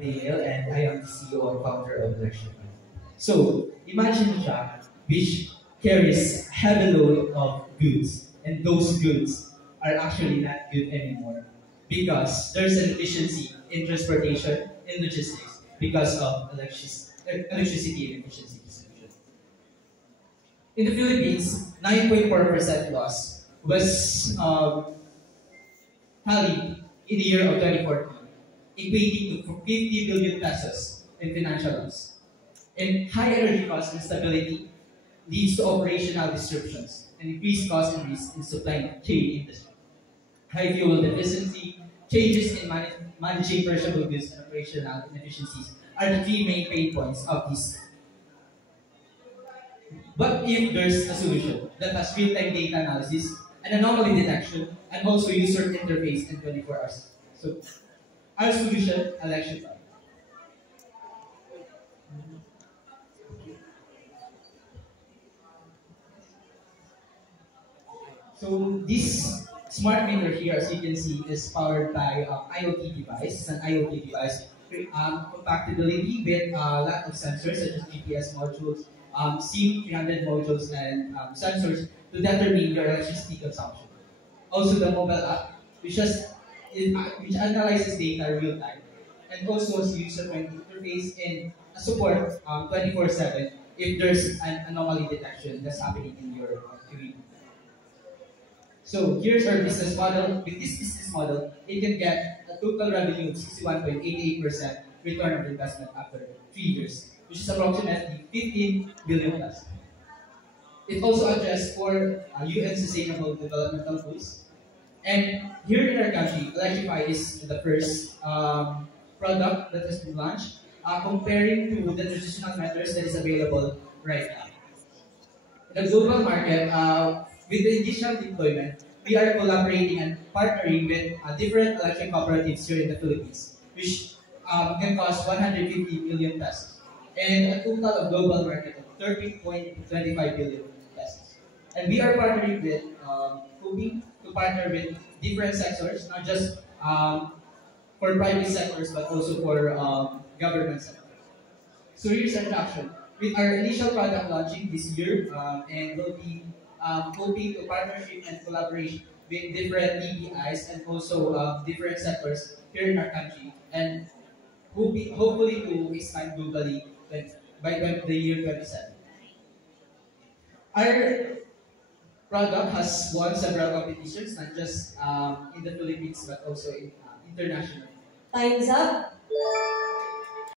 Dale, and I am the CEO and founder of Election. So, imagine a truck which carries heavy load of goods, and those goods are actually not good anymore because there's an efficiency in transportation, in logistics, because of electricity and efficiency distribution. In the Philippines, 9.4% loss was tallied in the year of 2014, equating to 50 billion pesos in financial loss. And high energy cost instability leads to operational disruptions and increased cost and risk in supply chain industry. High fuel deficiency, changes in managing perishable goods, and operational inefficiencies are the three main pain points of this. But if there's a solution that has real-time data analysis and anomaly detection and also user interface in 24 hours? So our solution, election. So this smart meter here, as you can see, is powered by IoT device. It's an IoT device. Compatibility with a lot of sensors such as GPS modules, SIM 300 modules, and sensors to determine your electricity consumption. Also the mobile app, which analyzes data real time, and also has user-friendly interface and support 24/7 if there's an anomaly detection that's happening in your community. So here's our business model. With this business model, it can get a total revenue of 61.88% return on investment after 3 years, which is approximately 15 billion plus. It also addresses four UN Sustainable Developmental Goals. And here in our country, Electrify is the first product that has been launched, comparing to the traditional methods that is available right now. In the global market, with the initial deployment, we are collaborating and partnering with different electric cooperatives here in the Philippines, which can cost 150 million pesos, and a total of global market of 30.25 billion pesos. And we are partnering with hoping to partner with different sectors, not just for private sectors, but also for government sector. So here's our introduction. With our initial product launching this year, and we'll be hoping to partnership and collaboration with different DPIs and also different sectors here in our country, and hopefully to expand globally by the year 27. Our product has won several competitions, not just in the Philippines but also internationally. Time's up.